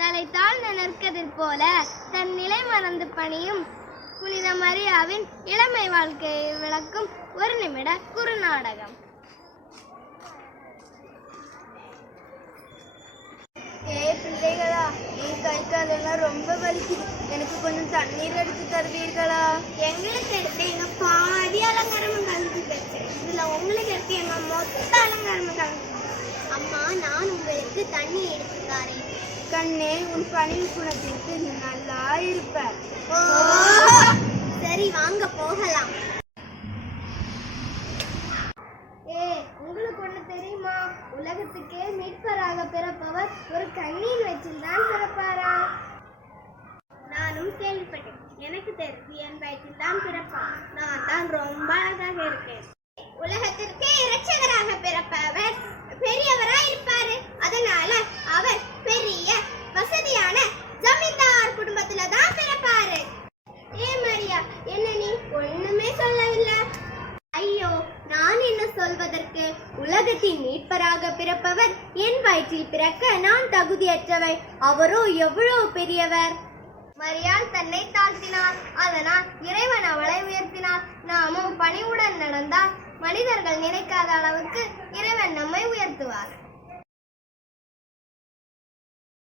தலை தாழ்ந்து நிற்கதில் போல தன் நிலை மறந்து பணியும் புனித மரியாவின் இளமை வாழ்க்கையை விளக்கும் ஒரு நிமிட குறுநாடகம். பிள்ளைகளா, என் கை காலெல்லாம் ரொம்ப வலிக்குது. எனக்கு கொஞ்சம் தண்ணீர் எடுத்து தருவீர்களா? எங்களுக்கு எடுத்து எங்க பாதி அலங்காரமும் கலந்து போச்சு. இதுல உங்களுக்கு எடுத்து எங்க மொத்த அலங்காரமும் கலந்து. அம்மா, நான் உங்களுக்கு தண்ணி எடுத்து தாரேன். கண்ணே, உன் பணிவு குணத்திற்கு நீ நல்லா இருப்ப. சரி, வாங்க போகலாம். உங்களுக்கு ஒண்ணு தெரியுமா? உலகத்துக்கே மீட்பராக பிறப்பவர் ஒரு கண்ணீர் வச்சில்தான் பிறப்பாரா? நானும் கேள்விப்பட்டேன். எனக்கு தெரிஞ்சு என் வயிற்றில் தான் பிறப்பான். நான் தான் ரொம்ப அழகாக இருக்கேன். உலகத்திற்கே இரட்சகராக பிறப்பவர் பெரியவரா இருப்பாரு. அதனால அவர் பெரிய வசதியான ஜமீன்தார் குடும்பத்துல தான் பிறப்பாரு. மரியா, என்ன நீ ஒண்ணுமே சொல்லவில்லை? ஐயோ, நான் என்ன சொல்வதற்கு? உலகத்தின் மீட்பராக பிறப்பவர் என் வயிற்றில் பிறக்க நான் தகுதியற்றவை. அவரோ எவ்வளவு பெரியவர். மரியாள் தன்னை தாழ்த்தினார். அதனால் இறைவன் அவளை உயர்த்தினார். நாமும் பணிவுடன் நடந்தால் மனிதர்கள் நினைக்காத அளவுக்கு இறைவன் நம்மை உயர்த்துவார்.